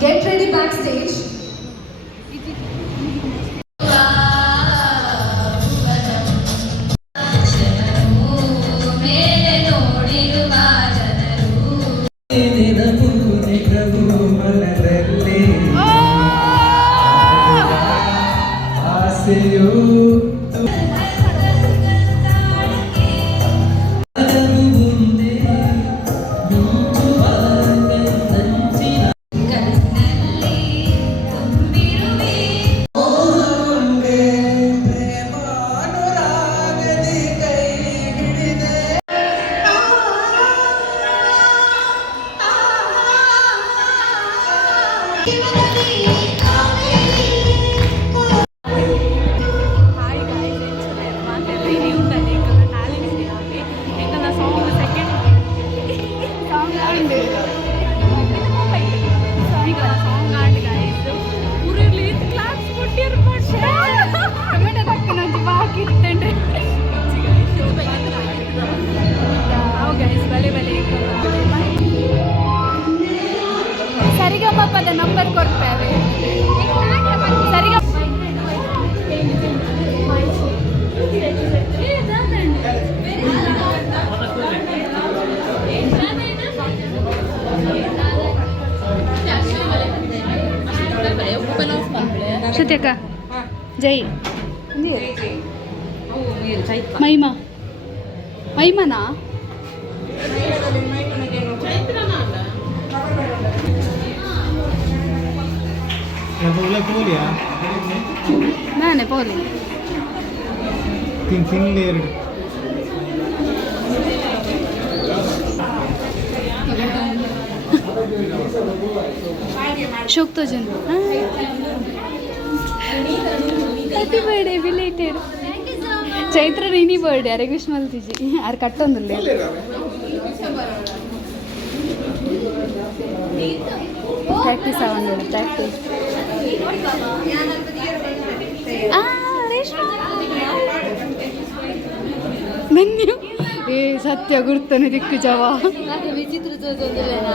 Get ready backstage. ಸರಿಗಮಪದ number ಕೊಡ್ತೇವೆ. ಶ್ರುತಿಯಕ್ಕ ಜೈ ಮಹಿಮಾ ಮಹಿಮನಾ ನಾನೇ ಪೋಲಿ शोक जन हैप्पी बर्थडे बिलेटेड चैत्र रेनी बर्थडे अरे विश मल्तीजी अरे कट्टोंदिल्ल प्रैक्टिस आवंदिल्ल प्रैक्टिस मेन्यू ए सत्य गुर्तने दिक्ಕು ಜವ ವಿಚಿತ್ರ ಜೋಜೋದಿಲ್ಲ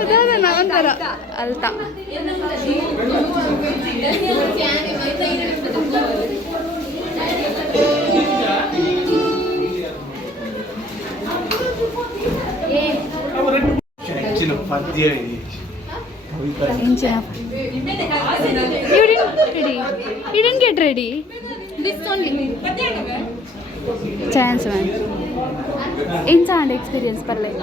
ಅದನ್ನ ಒಂತರ ಅಲ್ತಾ ಹೆಚ್ಚಿನ ಪದ್ಯ You didn't get ready. This only. Chance man. Instant experience per life.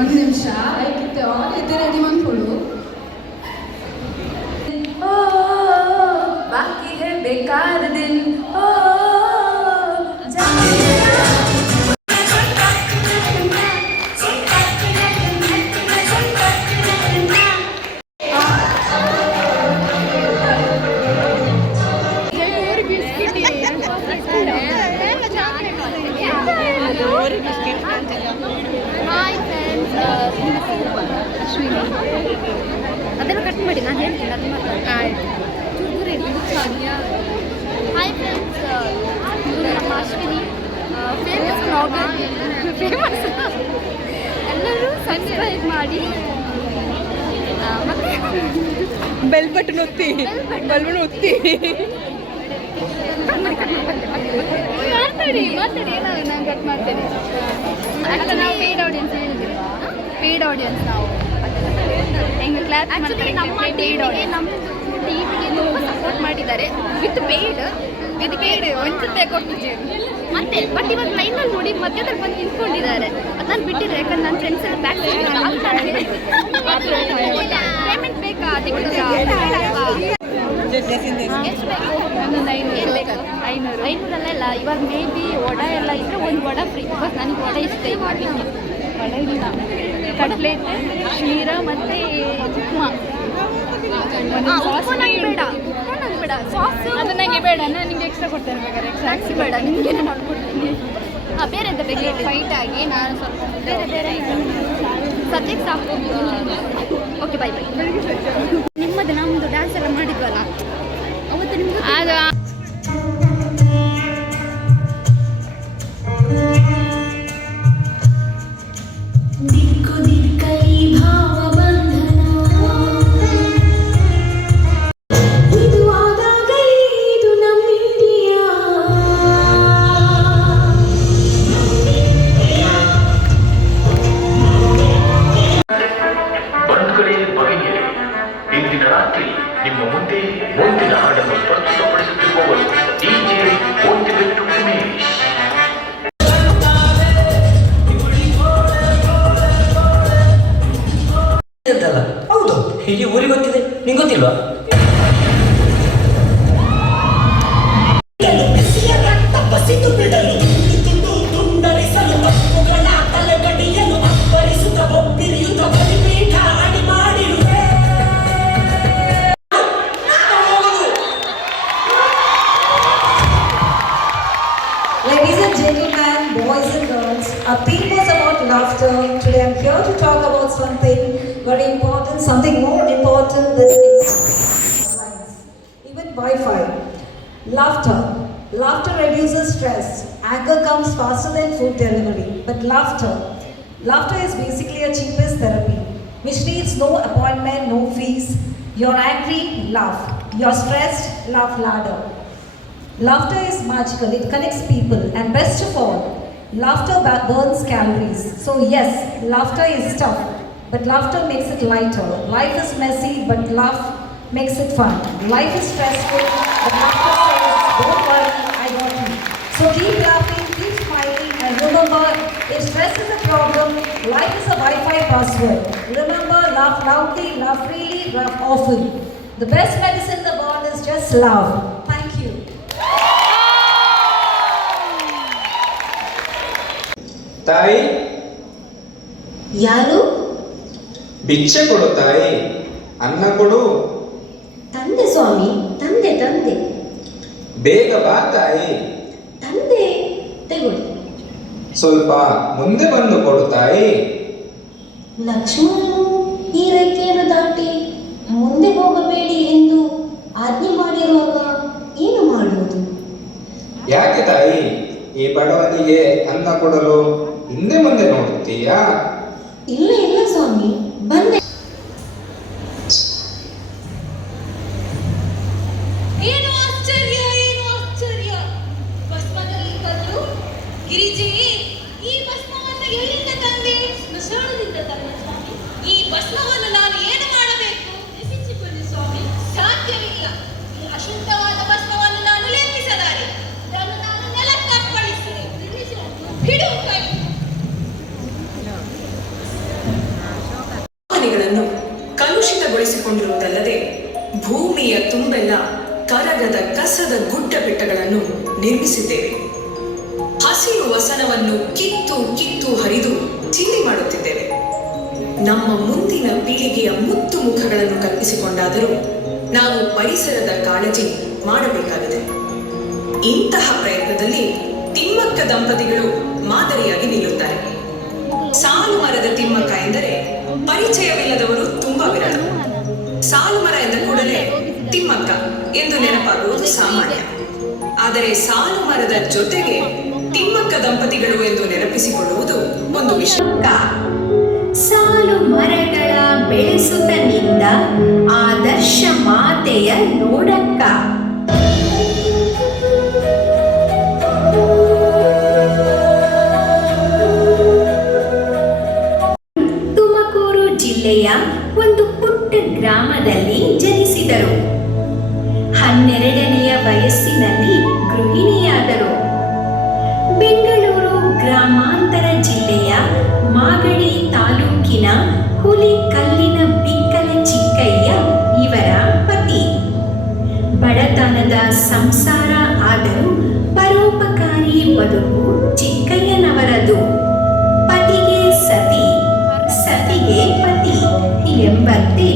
ಒಂದು ನಿಮಿಷ ಐಕಿತ್ತೆ ಎದ್ದು ರೆಡಿ ಮಾಡ್ಕೊಳ್ಳು. ಬಾಕಿ है बेकार दिन ಅದೆಲ್ಲ ಕಟ್ ಮಾಡಿ ನಾನು ಹೇಳ್ತೀನಿ ಅದು ಮಾತಾಡಿ ಆಯ್ತು. ಹಾಯ್ ಫ್ರೆಂಡ್ಸ್, ನಮ್ಮ ಅಶ್ವಿನಿ ಫೇಮಸ್ ಬ್ಲಾಗರ್. ಫೇಮಸ್ ಎಲ್ಲರೂ ಸಬ್ಸ್ಕ್ರೈಬ್ ಮಾಡಿ ಮತ್ತೆ ಬೆಲ್ ಬಟನ್ ಒತ್ತಿ ಮಾತಾಡಿ ಏನಾದ್ರು ನಾನು ಕಟ್ ಮಾಡ್ತೇನೆ. ನಾವು ಪೇಯ್ಡ್ ಆಡಿಯನ್ಸ್ ಹೇಳಿದ್ವಿ, ಪೇಯ್ಡ್ ಆಡಿಯನ್ಸ್ ನಾವು ಹೆಂಗೆ ಕ್ಲಾಸ್ ಆ್ಯಕ್ಚುಲಿ ನಮ್ಮ ಟೀಮಿಗೆ ತುಂಬ ಸಪೋರ್ಟ್ ಮಾಡಿದ್ದಾರೆ ವಿತ್ ಪೇಯ್ಡ್ ಒಂದ್ಸತಿ ಕೊಟ್ಟಿದ್ದೀವಿ ಮತ್ತೆ ಬಟ್ ಇವಾಗ ಲೈನಲ್ಲಿ ನೋಡಿ ಮಧ್ಯದಲ್ಲಿ ಬಂದು ನಿಂತ್ಕೊಂಡಿದ್ದಾರೆ ಅದನ್ನು ಬಿಟ್ಟಿದ್ರೆ ಯಾಕಂದ್ರೆ ನನ್ನ ಫ್ರೆಂಡ್ಸ್ ಎಲ್ಲ ಬ್ಯಾಕ್ ಪೇಮೆಂಟ್ ಬೇಕಾ ಅದಕ್ಕೆ ಐನೂರಲ್ಲ ಇವಾಗ ಮೇ ಬಿ ವಡ ಎಲ್ಲ ಇದ್ರೆ ಒಂದು ವಡ ಫ್ರೀ ಬಿಕಾಸ್ ನನಗೆ ವಡ ಇಷ್ಟ ಇವಾಗ ವಡ ಇಲ್ಲ ಕಟ್ಲೆಟ್ ಶೀರ ಮತ್ತು ಉಪ್ಮಾ ಬೇಡ ಬೇಡ ಸಾಸ್ ಅದು ನನಗೆ ಬೇಡ ನಾನು ನಿಮ್ಗೆ ಎಕ್ಸ್ಟ್ರಾ ಕೊಡ್ತೇನೆ ಬೇಕಾದ್ರೆ ಟ್ಯಾಕ್ಸಿ ಬೇಡ ನಿಮಗೆ ನಾನು ನೋಡ್ಕೊಡ್ತೀನಿ ಬೇರೆ ಎಂತ ಬೇಕು ಫೈಟ್ ಆಗಿ ನಾನು ಸ್ವಲ್ಪ ಬೇರೆ ಸದ್ಯಕ್ಕೆ ಸಾಕು ಓಕೆ ಬೈ ನಿಮ್ಮದು ನಮ್ಮದು ಡ್ಯಾನ್ಸ್ ಎಲ್ಲ ಮಾಡಿದ್ವಲ್ಲ ಅವತ್ತು ನಿಮ್ಗೆ ಅದು ನಿಮ್ಮ ಮುಂದೆ ಮುಂದಿನ ಹಾಡನ್ನು ಪ್ರಸ್ತುತಪಡಿಸುತ್ತಿರುವವರು DJ ಓಂತಿಬೆಟ್ಟು ಉಮೇಶ್. ಹೌದು, ಇಡೀ ಊರಿಗೆ ಗೊತ್ತಿದೆ, ನಿಂಗೆ ಗೊತ್ತಿಲ್ವಾ? Ladies and gentlemen, boys and girls, our theme was about laughter. Today I'm here to talk about something very important, something more important than science, even Wi-Fi. Laughter. Laughter reduces stress. Anger comes faster than food delivery. But laughter is basically a cheapest therapy, which needs no appointment, no fees. You're angry, laugh. You're stressed, laugh louder. Laughter is magical, it connects people, and best of all, laughter burns calories. So yes, laughter is tough, but laughter makes it lighter. Life is messy, but laugh makes it fun. Life is stressful, but laughter says, don't worry, I got you. So keep laughing, keep smiling, and remember, if stress is a problem, life is a Wi-Fi password. Remember, laugh loudly, laugh freely, laugh often. The best medicine in the world is just laugh. Thank you. ತಾಯಿ, ಯಾರು? ಭಿಕ್ಷೆ ಕೊಡು ತಾಯಿ, ಅನ್ನ ಕೊಡು. ತಂದೆ ಸ್ವಾಮಿ, ತಂದೆ ತಂದೆ. ಬೇಗ ಬಾ ತಾಯಿ. ತಂದೆ ತಗೊಳ್ಳಿ. ಸ್ವಲ್ಪ ಮುಂದೆ ಬಂದು ಕೊಡು ತಾಯಿ. ಲಕ್ಷ್ಮಣನು ಈ ರೇಖೆಯನ್ನು ದಾಟಿ ಮುಂದೆ ಹೋಗಬೇಡಿ ಎಂದು ಆಜ್ಞೆ ಮಾಡಿರುವಾಗ ಏನು ಮಾಡುವುದು? ಯಾಕೆ ತಾಯಿ, ಈ ಬಡವನಿಗೆ ಅನ್ನ ಕೊಡಲು ಹಿಂದೆ ಮುಂದೆ ನೋಡುತ್ತೀಯಾ? ಇಲ್ಲ ಇಲ್ಲ ಸ್ವಾಮಿ, ಬಂದೆ. ಏನು ಆಶ್ಚರ್ಯ, ಏನು ಆಶ್ಚರ್ಯ! ಭಸ್ಮದಲ್ಲಿ ಬಂದು ಗಿರಿಜಿ, ಈ ಭಸ್ಮವನ್ನು ಎಲ್ಲಿಂದ ತಂದೆ? ಸ್ಮಶಾನದಿಂದ ತಂದೆ ಸ್ವಾಮಿ. ಈ ಭಸ್ಮವನ್ನು ನಾನು ಏನು ಮಾಡಬೇಕು? ನೆನೆಸಿಕೊಳ್ಳಿ ಸ್ವಾಮಿ. ಸಾಧ್ಯವಿಲ್ಲ. ಈ ಅಶುದ್ಧವಾದ ಭಸ್ಮವನ್ನು ನಾನು ಲೇಪಿಸಲಾರೆ. ಇದನ್ನು ನಾನು ನೆಲಕ್ಕೆ ಅಪ್ಪಳಿಸಿ ಬಿಡು ಕೈ. ಭಾವನೆಗಳನ್ನು ಕಲುಷಿತಗೊಳಿಸಿಕೊಂಡಿರುವುದಲ್ಲದೆ ಭೂಮಿಯ ತುಂಬೆಲ್ಲ ಕರಗದ ಕಸದ ಗುಡ್ಡ ಬೆಟ್ಟಗಳನ್ನು ನಿರ್ಮಿಸಿದ್ದೇವೆ. ಹಸಿರು ವಸನವನ್ನು ಕಿತ್ತು ಕಿತ್ತು ಹರಿದು ಚಿಂದಿ ಮಾಡುತ್ತಿದ್ದೇವೆ. ನಮ್ಮ ಮುಂದಿನ ಪೀಳಿಗೆಯ ಮುತ್ತು ಮುಖಗಳನ್ನು ಕಲ್ಪಿಸಿಕೊಂಡಾದರೂ ನಾವು ಪರಿಸರದ ಕಾಳಜಿ ಮಾಡಬೇಕಾಗಿದೆ. ಇಂತಹ ಪ್ರಯತ್ನದಲ್ಲಿ ತಿಮ್ಮಕ್ಕ ದಂಪತಿಗಳು ಮಾದರಿಯಾಗಿ ನಿಲ್ಲುತ್ತಾರೆ. ಸಾಲು ಮರದ ತಿಮ್ಮಕ್ಕ ಎಂದರೆ ಪರಿಚಯವಿಲ್ಲದವರು ತುಂಬಾ ವಿರಳ. ಸಾಲು ಮರ ಎಂದ ಕೂಡಲೇ ತಿಮ್ಮಕ್ಕ ಎಂದು ನೆನಪಾಗುವುದು ಸಾಮಾನ್ಯ. ಆದರೆ ಸಾಲು ಮರದ ಜೊತೆಗೆ ತಿಮ್ಮಕ್ಕ ದಂಪತಿಗಳು ಎಂದು ನೆನಪಿಸಿಕೊಳ್ಳುವುದು ಒಂದು ವಿಷಯ. ಸಾಲು ಮರಗಳ ಬೆಳೆಸುತ್ತ ನಿಂದ ಆದರ್ಶ ಮಾತೆಯ ನೋಡಕ್ಕ. ತುಮಕೂರು ಜಿಲ್ಲೆ ಜಿಲ್ಲೆಯ ಒಂದು ಪುಟ್ಟ ಗ್ರಾಮದಲ್ಲಿ ಜನಿಸಿದರು. 12ನೆಯ ವಯಸ್ಸಿನಲ್ಲಿ ಗೃಹಿಣಿಯಾದರು. ಬೆಂಗಳೂರು ಗ್ರಾಮಾಂತರ ಜಿಲ್ಲೆಯ ಮಾಗಡಿ ತಾಲೂಕಿನ ಹುಲಿಕಲ್ಲಿನ ಬಿಕ್ಕಲ ಚಿಕ್ಕಯ್ಯ ಇವರ ಪತಿ. ಬಡತನದ ಸಂಸಾರ ಆದರೂ ಪರೋಪಕಾರಿ ಬದುಕು ಚಿಕ್ಕಯ್ಯನವರದು. ಪತಿಗೆ ಸತಿ, ಸತಿಗೆ ಪತಿ ಎಂಬಂತೆ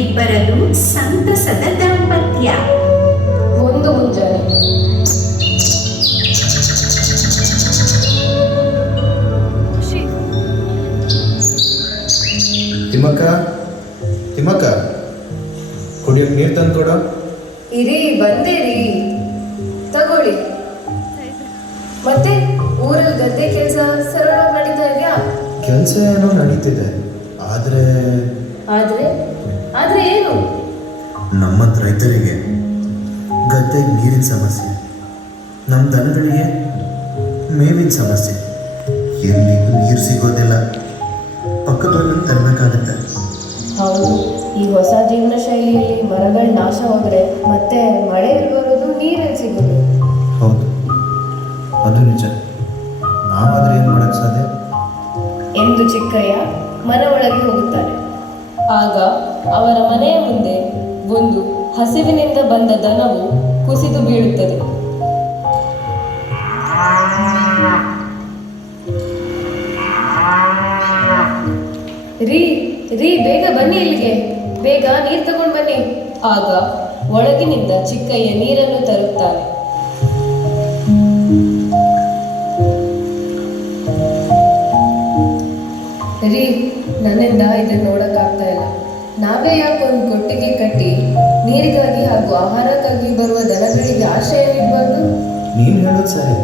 ಇಬ್ಬರದು ಸಂತಸದ ದಾಂಪತ್ಯ. ಒಂದು ಮುಂಜಾನೆ ತಿಮ್ಮಕ್ಕ, ತಿಮ್ಮಕ್ಕ, ಕುಡಿಯೋಕೆ ನೀರು ತಂದು ಕೊಡು. ಇರಿ ಬಂದೇರಿ, ತಗೊಳ್ಳಿ. ಮತ್ತೆ ಊರಲ್ಲಿ ಗದ್ದೆ ಕೆಲಸ ಸರಳ ನಡೀತಾ ಇದೆಯಾ? ಕೆಲಸ ಏನೋ ನಡೀತಿದೆ, ಆದರೆ ಆದ್ರೆ ಆದ್ರೆ ಏನು? ನಮ್ಮಂತ ರೈತರಿಗೆ ಗದ್ದೆಗೆ ನೀರಿನ ಸಮಸ್ಯೆ, ನಮ್ಮ ದನಗಳಿಗೆ ಮೇವಿನ ಸಮಸ್ಯೆ. ಎಲ್ಲಿಗೂ ನೀರು ಸಿಗೋದಿಲ್ಲ, ಪಕ್ಕದವ್ರನ್ನ ತರಬೇಕಾಗತ್ತೆ. ಹೌದು, ಈ ಹೊಸ ಜೀವನ ಶೈಲಿಯಲ್ಲಿ ಮರಗಳು ನಾಶ ಹೋದ್ರೆ ಮತ್ತೆ ಮಳೆ ಬರೋದು, ನೀರಲ್ಲಿ ಸಿಗೋದು. ಹೌದು, ಅದು ನಿಜ. ನಾವಾದ್ರೆ ಏನು ಮಾಡೋಕ್ಕೆ ಸಾಧ್ಯ? ಎಂದು ಚಿಕ್ಕಯ್ಯ ಮನೆ ಒಳಗೆ ಹೋಗುತ್ತಾರೆ. ಆಗ ಅವರ ಮನೆಯ ಮುಂದೆ ಒಂದು ಹಸಿವಿನಿಂದ ಬಂದ ದನವು ಕುಸಿದು ಬೀಳುತ್ತದೆ. ರೀ ರೀ, ಬೇಗ ಬನ್ನಿ ಇಲ್ಲಿಗೆ, ಬೇಗ ನೀರು ತಗೊಂಡು ಬನ್ನಿ. ಆಗ ಒಳಗಿನಿಂದ ಚಿಕ್ಕಯ್ಯ ನೀರನ್ನು ತರುತ್ತಾನೆ. ರೀ, ನನ್ನಿಂದ ಇದನ್ನು ನೋಡೋಕ್ಕಾಗ್ತಾ ಇಲ್ಲ. ನಾವೇ ಯಾಕೊಂದು ಕೊಟ್ಟಿಗೆ ಕಟ್ಟಿ ನೀರಿಗಾಗಿ ಹಾಗೂ ಆಹಾರಕ್ಕಾಗಿ ಬರುವ ದನಗಳಿಗೆ ಆಶ್ರಯ ನೀಡಬಾರ್ದು? ನೀನು ಹೇಳೋದು ಸರಿ,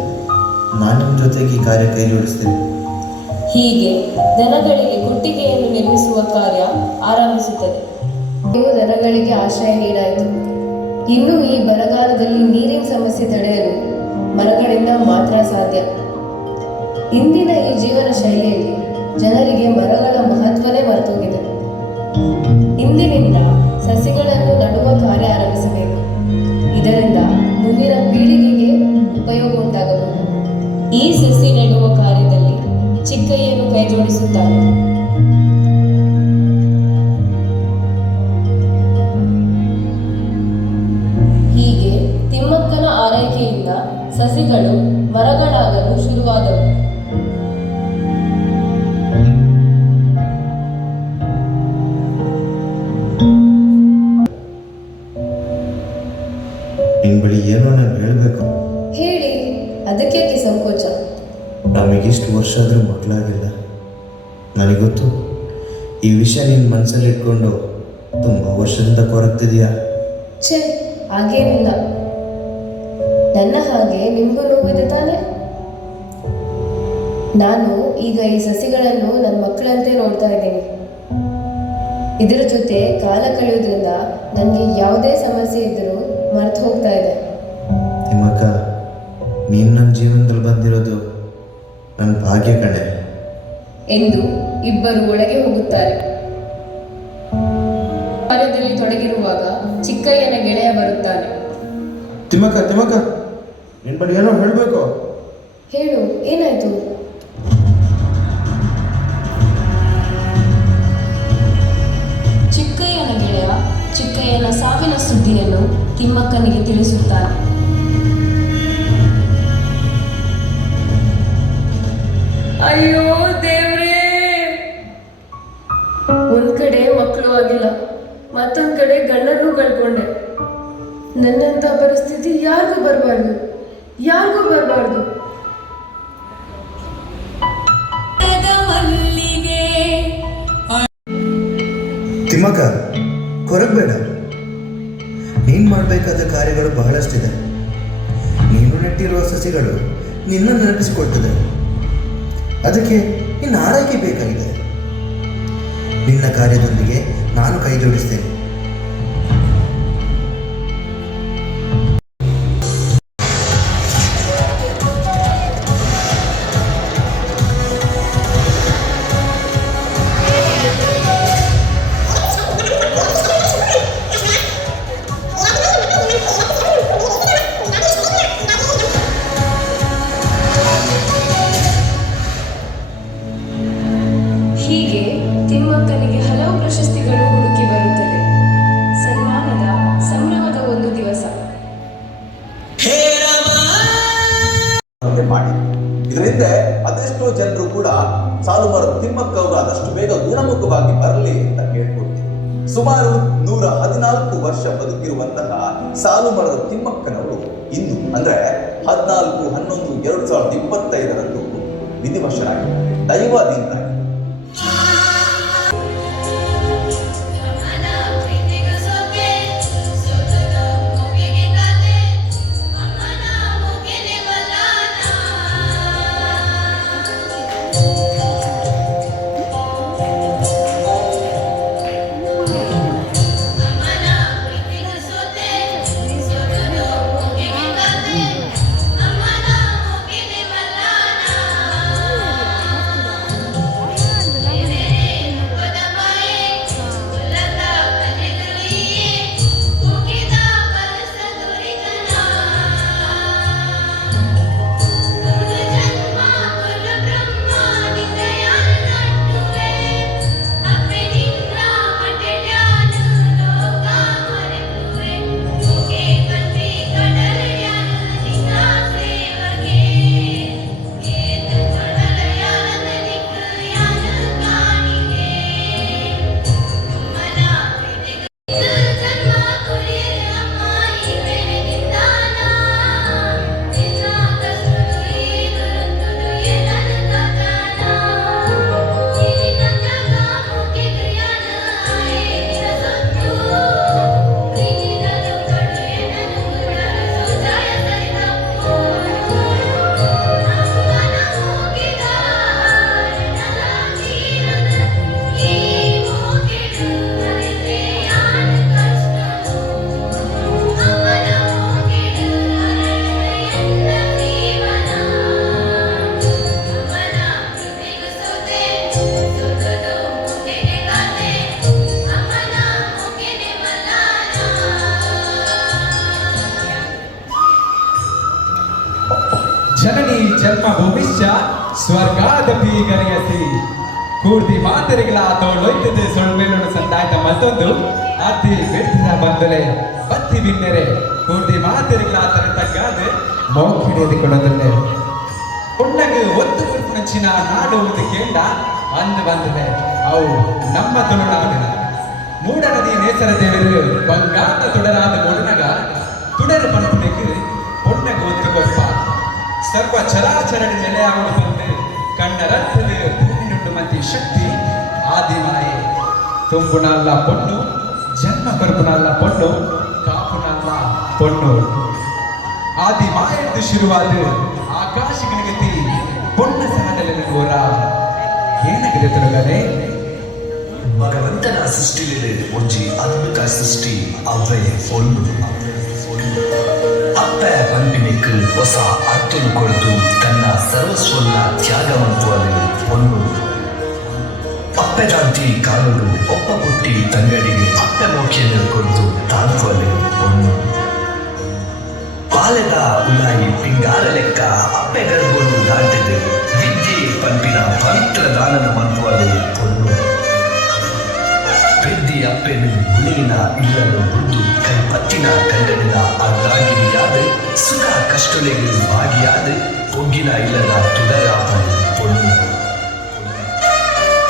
ನಾನು ನಿಮ್ಮ ಜೊತೆಗೆ ಈ ಕಾರ್ಯ ಕೈ ಜೋಡಿಸ್ತೀನಿ. ಹೀಗೆ ದನಗಳಿಗೆ ಕೊಟ್ಟಿಗೆಯನ್ನು ನಿರ್ಮಿಸುವ ಕಾರ್ಯ ಆರಂಭಿಸುತ್ತದೆ. ನೀವು ದನಗಳಿಗೆ ಆಶ್ರಯ ನೀಡಾಯಿತು. ಇನ್ನು ಈ ಬರಗಾಲದಲ್ಲಿ ನೀರಿನ ಸಮಸ್ಯೆ ತಡೆಯಲು ಮರಗಳಿಂದ ಮಾತ್ರ ಸಾಧ್ಯ. ಇಂದಿನ ಈ ಜೀವನ ಶೈಲಿಯಲ್ಲಿ ಜನರಿಗೆ ಮರಗಳ ಮಹತ್ವನೇ ಮರೆತೋಗಿದೆ. ಇಂದಿನಿಂದ ಸಸಿಗಳನ್ನು ನಡುವ ಕಾರ್ಯ ಆರಂಭಿಸಬೇಕು. ಇದರಿಂದ ಮುಂದಿನ ಪೀಳಿಗೆಗೆ ಉಪಯೋಗ ಉಂಟಾಗಬಹುದು. ಈ ಸಸಿ ನೆಡುವ ಕಾರ್ಯದಲ್ಲಿ ಚಿಕ್ಕಯ್ಯನು ಕೈ ಜೋಡಿಸುತ್ತಾನೆ. ಹೀಗೆ ತಿಮ್ಮಕ್ಕನ ಆರೈಕೆಯಿಂದ ಸಸಿಗಳು ಮರಗಳಾಗಲು ಶುರುವಾದವು. ನಿನ್ನ ಬಳಿ ಏನೋ ನಾನು ಹೇಳಬೇಕು. ಹೇಳಿ, ಅದಕ್ಕೆ ಸಂಕೋಚ? ನಮಗಿಷ್ಟು ವರ್ಷ ಆದರೂ ಮಕ್ಕಳಾಗಿಲ್ಲ. ನನಗೊತ್ತು, ಈ ವಿಷಯ ನಿನ್ನ ಮನಸ್ಸಲ್ಲಿ ಇಟ್ಕೊಂಡು ತುಂಬ ವರ್ಷದಿಂದ ಕೊರಗ್ತಿದೆಯಾ? ಛೇ, ಹಾಗೇನಿಲ್ಲ. ನನ್ನ ಹಾಗೆ ನಿಮಗೂ ನೋವಿದೆ ತಾನೆ? ನಾನು ಈಗ ಈ ಸಸಿಗಳನ್ನು ನನ್ನ ಮಕ್ಕಳಂತೆ ನೋಡ್ತಾ ಇದ್ದೀನಿ. ಇದರ ಜೊತೆ ಕಾಲ ಕಳೆಯೋದ್ರಿಂದ ನನಗೆ ಯಾವುದೇ ಸಮಸ್ಯೆ ಇದ್ದರೂ ಮರ್ತು ಹೋಗ್ತಾ ಇದೆ. ತಿಮ್ಮಕ್ಕ, ನೀನು ನನ್ನ ಜೀವನದಲ್ಲಿ ಬಂದಿರೋದು ನನ್ನ ಭಾಗ್ಯ ಕಣೆ ಎಂದು ಇಬ್ಬರು ಒಳಗೆ ಹೋಗುತ್ತಾರೆ. ಕಾರ್ಯದಲ್ಲಿ ತೊಡಗಿರುವಾಗ ಚಿಕ್ಕಯ್ಯನ ಗೆಳೆಯ ಬರುತ್ತಾನೆ. ತಿಮ್ಮಕ್ಕ, ತಿಮ್ಮಕ್ಕ, ನಿನ್ನ ಬಳಿ ಏನೋ ಹೇಳಬೇಕು. ಹೇಳು, ಏನಾಯ್ತು? ಚಿಕ್ಕಯ್ಯನ ಗೆಳೆಯ ಚಿಕ್ಕಯ್ಯನ ಸಾವಿನ ಸುದ್ದಿಯನ್ನು ತಿಮ್ಮಕ್ಕನಿಗೆ ತಿಳಿಸುತ್ತಾನೆ. ಅಯ್ಯೋ ದೇವ್ರೇ, ಒಂದ್ ಕಡೆ ಮಕ್ಕಳು ಆಗಿಲ್ಲ, ಮತ್ತೊಂದ್ ಕಡೆ ಗಂಡನ್ನು ಕಳ್ಕೊಂಡೆ. ನನ್ನಂತ ಪರಿಸ್ಥಿತಿ ಯಾರಿಗೂ ಬರಬಾರ್ದು, ಯಾರಿಗೂ ಬರಬಾರ್ದು. ತಿಮ್ಮಕ್ಕ, ಕೊರಗಬೇಡ. ನೀನು ಮಾಡಬೇಕಾದ ಕಾರ್ಯಗಳು ಬಹಳಷ್ಟಿದೆ. ನೀನು ನೆಟ್ಟಿರುವ ಸಸಿಗಳು ನಿನ್ನ ನೆನಪಿಸಿಕೊಳ್ತದೆ. ಅದಕ್ಕೆ ನಿನ್ನ ಆರೈಕೆ ಬೇಕಾಗಿದೆ. ನಿನ್ನ ಕಾರ್ಯದೊಂದಿಗೆ ನಾನು ಕೈ ಜೋಡಿಸ್ತೇನೆ. ಮಕ್ಕಳಿಗೆ ಹಲವು ಪ್ರಶಸ್ತಿಗಳು ಹುಡುಕಿ ಬರುತ್ತದೆ. ಸನ್ಮಾನದ ಸಂಭ್ರಮದ ಒಂದು ದಿವಸ. ಮಾಡಿ ಇದರಿಂದ ಅದೆಷ್ಟೋ ಜನರು ಕೂಡ ಸಾಲುಮರದ ತಿಮ್ಮಕ್ಕ ಅವರು ಆದಷ್ಟು ಬೇಗ ಗುಣಮುಖವಾಗಿ ಬರಲಿ ಅಂತ ಕೇಳ್ಕೊಳ್ತೀವಿ. ಸುಮಾರು 114 ವರ್ಷ ಬದುಕಿರುವಂತಹ ಸಾಲುಮರದ ತಿಮ್ಮಕ್ಕನವರು ಇಂದು ಅಂದ್ರೆ 14/11/2025 ವಿಧಿವಶರಾಗಿದ್ದಾರೆ ದೈವಾಧೀನರಾಗಿ. ಜನನಿ ಜನ್ಮ ಭೂಮಿಶ್ಚ ಸ್ವರ್ಗಾದಪಿ ಗರಿಯಸಿ ಕೂರ್ತಿ ಮಾತರಿಗಳ ತೋಳೊಯ್ತದೆ ಸೊಳ್ಮೆಲ್ಲುಡು ಸಂದಾಯ್ತ ಮತ್ತೊಂದು ಅತಿ ಬೆಟ್ಟಿನ ಬಂದಲೆ ಬತ್ತಿ ಬಿನ್ನೆರೆ ಕೂರ್ತಿ ಮಾತರಿಗಳ ತರ ತಗ್ಗಾದೆ ಮೌಖಿಡೆದು ಕೊಡದಲ್ಲೇ பொண்ணகு ஒத்து குறிப்பின நாடு வந்து கேண்டா வந்து வந்தது ಅವು ನಮ್ಮ ತುಳುನಾಡಿನ ಮೂಡ ನದಿಯ ನೇಸರ ದೇವರು ಬಂಗಾರ ತುಡರಾದ ಮೊಡನಗ ತುಡರು ಪಂಪನೆಗೆ பொண்ணಗ ಒತ್ತು ಕೊಪ್ಪ ಸರ್ವ ಚರಾಚರಡಿ ನೆಲೆ ಆವಡು ಬಂದು ಕಣ್ಣರತ್ತದ ಭೂಮಿನುಂಡು ಮಂದಿ ಶಕ್ತಿ ಆದಿಮಾಯೆ ತುಂಬುನಲ್ಲ ಪೊಣ್ಣು ಜನ್ಮ ಕೊರಪುನಲ್ಲ ಪೊಣ್ಣು ಕಾಪುನಲ್ಲ ಪೊಣ್ಣು ಆದಿಮಾಯದ್ದು ಶುರುವಾದ ಆಕಾಶಗನಿಗತಿ ಪೊಣ್ಣ ಸಾಡಲಿನ ಗೋರ ಏನಾಗಿದೆ ತೊಡಗನೆ ಭಗವಂತನ ಸೃಷ್ಟಿಲಿದೆ ಒಂಜಿ ಅದ್ಭುತ ಸೃಷ್ಟಿ ಅವ್ವೆ ಪೊಣ್ಣು ಅಪ್ಪ ಪಂಪಿನಿಕ್ಕು ಹೊಸ ಅರ್ಥನು ಕೊಡ್ದು ತನ್ನ ಸರ್ವಸ್ವನ್ನ ತ್ಯಾಗ ಮಂತುವಲ್ಲಿ ಪೊಣ್ಣು ಅಪ್ಪೆದಾಂತಿ ಕಾಲುಡು ಒಪ್ಪ ಪುಟ್ಟಿ ತಂಗಡಿಗೆ ಅಪ್ಪೆ ಮೋಕೆಯನ್ನು ಕೊಡ್ದು ತಾಳ್ಕೊಲ್ಲಿ ಪೊಣ್ಣು ಪಾಲೆದ ಉಲಾಯಿ ಪಿಂಗಾರ ಲೆಕ್ಕ ಅಪ್ಪೆಗರ್ಗಳು ದಾಟಿದೆ ವಿದ್ಯೆ ಪಂಪಿನ ಪವಿತ್ರ ದಾನನ ಮಂತ್ವಲ್ಲಿ ಪೊಣ್ಣು ಪೆದ್ದಿ ಅಪ್ಪೆನು ಹುಲಿನ ಇಲ್ಲನು ಬುದ್ದು ಕೈ ಪತ್ತಿನ ಕಂಡನಿನ ಅರ್ಧಾಗಿರಿಯಾದ ಸುಖ ಕಷ್ಟಲೆಗಳು ಭಾಗಿಯಾದ ಒಗ್ಗಿನ ಇಲ್ಲದ ತುಡರಾದ ಪೊಣ್ಣು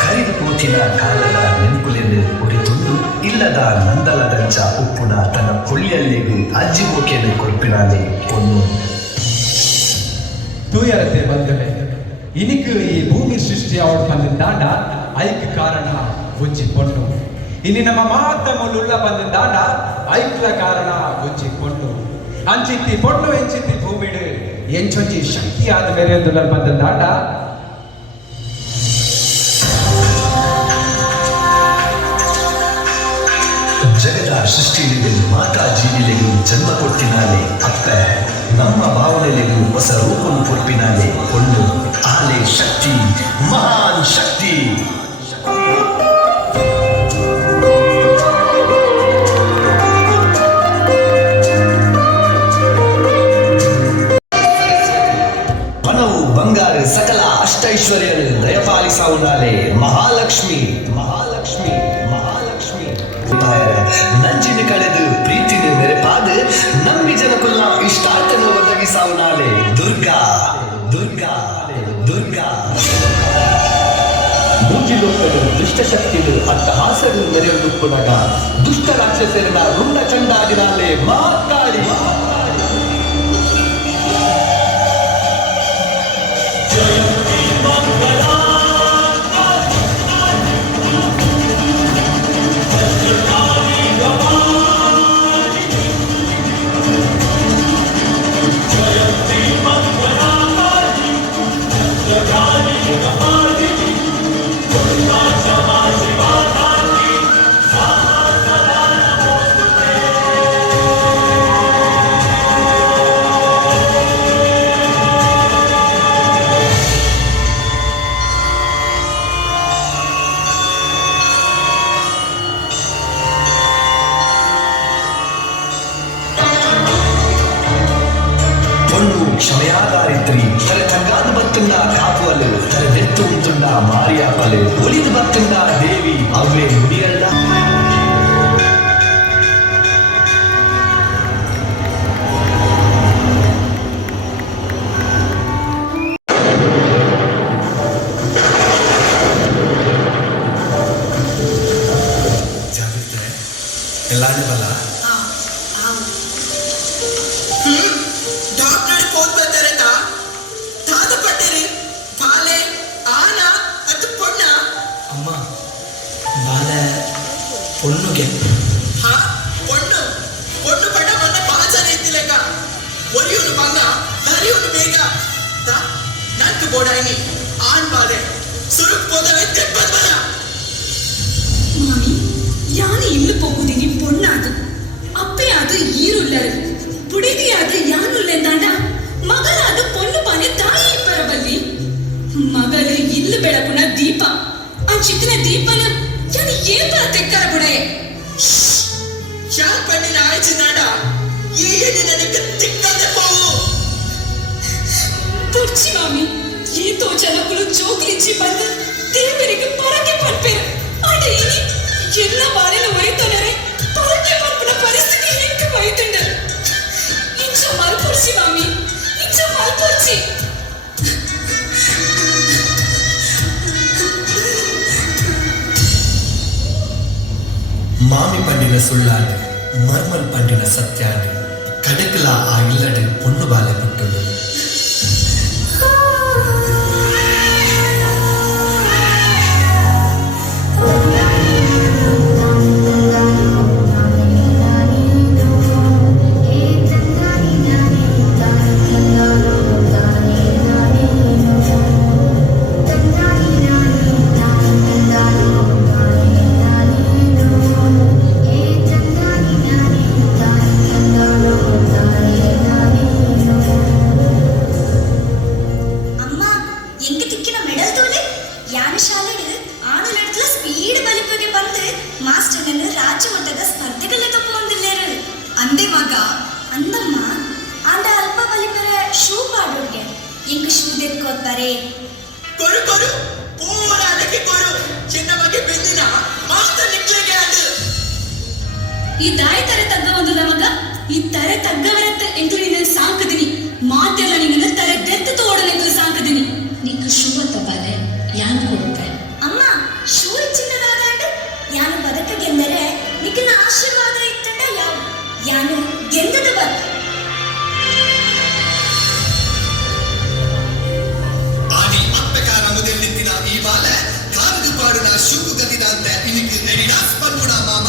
ಕರಿದು ಕೂತಿನ ಕಾಲದ ನೆನ್ಕುಲೆಂದು ಉರಿತುಂಡು ಇಲ್ಲದ ನಂದಲದಂಚ ಉಪ್ಪುನ ತನ್ನ ಕೊಳ್ಳಿಯಲ್ಲಿಗೂ ಅಜ್ಜಿ ಓಕೆಯನ್ನು ಕೊಡ್ಪಿನಾಲೆ ಪೊಣ್ಣು ತೂಯರತೆ ಬಂದವೆ ಇನಿಕು ಈ ಭೂಮಿ ಸೃಷ್ಟಿ ಅವಳು ಬಂದ ದಾಂಡ ಐಕ್ ಕಾರಣ ಉಜ್ಜಿ ಪೊಣ್ಣು ಇನ್ನು ನಮ್ಮ ಮಾತ ಮುಳ್ಳುಳ್ಳ ಬಂದ ದಾಂಡ ಐಕ್ಲ ಕಾರಣ ಉಜ್ಜಿ ಪೊಣ್ಣು ಅಂಚಿತ್ತಿ ಪೊಣ್ಣು ಎಂಚಿತ್ತಿ ಭೂಮಿಡು ಎಂಚೊಂಜಿ ಶಕ್ತಿಯಾದ ಮೇರೆಂದುಲ್ಲ ಬಂದ ದಾಂಡ ಜಗದ ಸೃಷ್ಟಿಲಿಗೆ ಮಾತಾ ಜೀವಿಲೆಗೂ ಜನ್ಮ ಕೊಟ್ಟಿನಾಲೆ ಅಪ್ಪ ನಮ್ಮ ಭಾವನೆಲೆಗೂ ಹೊಸ ರೂಪವನ್ನು ಕೊಡ್ಪಿನಾಲೆ ಪೊಣ್ಣು ಆಲೆ ಶಕ್ತಿ ಮಹಾನ್ ಶಕ್ತಿ ಹಣವು ಬಂಗಾರ ಸಕಲ ಅಷ್ಟೈಶ್ವರ್ಯನು ದಯಪಾಲಿಸಾವುನಾಲೆ ಮಹಾಲಕ್ಷ್ಮಿ ಮಹಾಲಕ್ಷ್ಮಿ ನಂಜಿನ ಕಳೆದು ಪ್ರೀತಿನ ಮೆರೆಪಾದು ನಮ್ಮಿ ಜನಕುಲ್ಲ ಇಷ್ಟಾರ್ಥನ ಒದಗಿಸಾವು ನಾಳೆ ದುರ್ಗಾ ದುರ್ಗಾ ದುರ್ಗಾ ಮುಂಜಿಲೊಕ್ಕಲು ದುಷ್ಟಶಕ್ತಿಗಳು ಅಟ್ಟಹಾಸಗಳು ಮೆರೆಯುಡುಪ್ಪುನಗ ದುಷ್ಟ ರಾಕ್ಷಸರಿನ ರುಂಡ ಚಂಡಾದಿನಾಲೆ ಮಾತಾಡಿ ಕ್ಷಮಯಾದಾರಿತ್ರಿ ತಲೆ ತಗ್ಗಾದು ಬತ್ತುಂಡ ಕಾಪುವಲು ತಲೆ ದೆತ್ತು ಉಂಟುಂಡ ಮಾರಿಯಾಪಲು ಒಲಿದು ಬತ್ತುಂಡ ದೇವಿ ಅವೇ ಮುಡಿಯಲ್ಲ ಎಲ್ಲಾನು ಬಲ್ಲ பொண்ணுಗೆ பொண்ணு பொண்ணு பட மண்ண பாச்சனை இத்திலேக ஒரியுನು ಬಂಗ ದಾರಿಯುನು ಬೇಗ ನಾಲ್ಕು ಬೋಡಾಯಿ ಆನ್ ಬಾದೆ ಸುರುಕ್ போதவே தெப்பதவல மாமி யானு இல்லு போகுதினி பொண்ணாது அப்பையாது ஈருள்ளரு புடிதியாது ಯಾನುಲ್ಲೆಂದಾಂಡ ಮಗಲಾದ பொண்ணு ಪಾನೆ ತಾಯಿ ಪರಬಲ್ಲಿ ಮಗಲು ಇಲ್ಲು ಬೆಳಕುನ ದೀಪ ಆ ಚಿಕ್ಕನ ದೀಪನ ಯಾನಿ ಏಪ ತೆಕ್ಕರ ಬುಡೇ ಶಾಲ್ ಪಣ್ಣಿನ ಆಯ್ಚಿನಾಡ ಈ ಹೆಣ್ಣಿನ ನಿಕ್ಕೆ ತಿಕ್ಕದೆ పోవు ತುರ್ಚಿ ಮಾಮಿ ಏತೋ ಜನಗಳು ಜೋಗ್ಲಿಂಚಿ ಬಂದು ದೇವರಿಗೆ ಪರಕೆ ಪನ್ಪೇರು ಆಡ ಇನಿ ಎಲ್ಲ ಬಾಳೆಲ ಒಯ್ತೋನರೆ ಪರಕೆ ಪನ್ಪನ ಪರಿಸ್ಥಿತಿ ಹೆಂಗ ಬೈತುಂಡ ಇಂಚ ಮಲ್ಪುರ್ಚಿ ಮಾಮಿ ಇಂಚ ಮಲ್ಪುರ್ಚಿ மாமி பண்டின சுள்ளாடு மர்மல் பண்டின சத்தியாடு கடுக்கலா ஆ இல்லடு பொண்ணு பாலை புட்டுடு ಅಂದೆ ಮಗ ಅಂದಮ್ಮ ಆಂಡ ಅಲ್ಪ ಬಲಿಪರ ಶೂ ಪಾಡೋಡ್ಗೆ ಎಂಗ ಶೂ ದೆಕ್ಕೋತಾರೆ ಕೊರು ಕೊರು ಪೂರ ಅದಕ್ಕೆ ಕೊರು ಚಿನ್ನ ಬಗ್ಗೆ ಬೆಂದಿನ ಮಾತ ನಿಕ್ಲೆಗೆ ಅದು ಈ ದಾಯಿ ತರ ತಗ್ಗ ಒಂದು ನಮಗ ಈ ತರೆ ತಗ್ಗವರತ್ತ ಎಂಟು ನಿನ್ನ ಸಾಕದಿನಿ ಮಾತೆಲ್ಲ ನಿನ್ನ ತರೆ ದೆತ್ತ ತೋಡನೆಂದು ಸಾಕದಿನಿ ನಿಂಗೆ ಶೂ ಅಂತ ಬಾಲೆ ಯಾನು ಕೊಡುತ್ತೆ ಅಮ್ಮ ಶೂ ಚಿನ್ನದಾದ ಯಾನು ಬದಕ ಗೆಂದರೆ ನಿನ್ನ ಆಶೀರ್ವಾದ ಇತ್ತಂಡ ಯಾವ ಯಾನು ಗೆಂದದ ಬದ ಆಡಿ ಅಪ್ಪಕಾರ ಮೊದಲಿನ ಈ ಬಾಲೆ ಕಾದು ಪಾಡಿನ ಶೂ ಗದಿದ ಅಂತ ಇನಿಗೆ ಎಡಿಡಾಸ್ ಪನ್ಪುಡ ಮಾಮ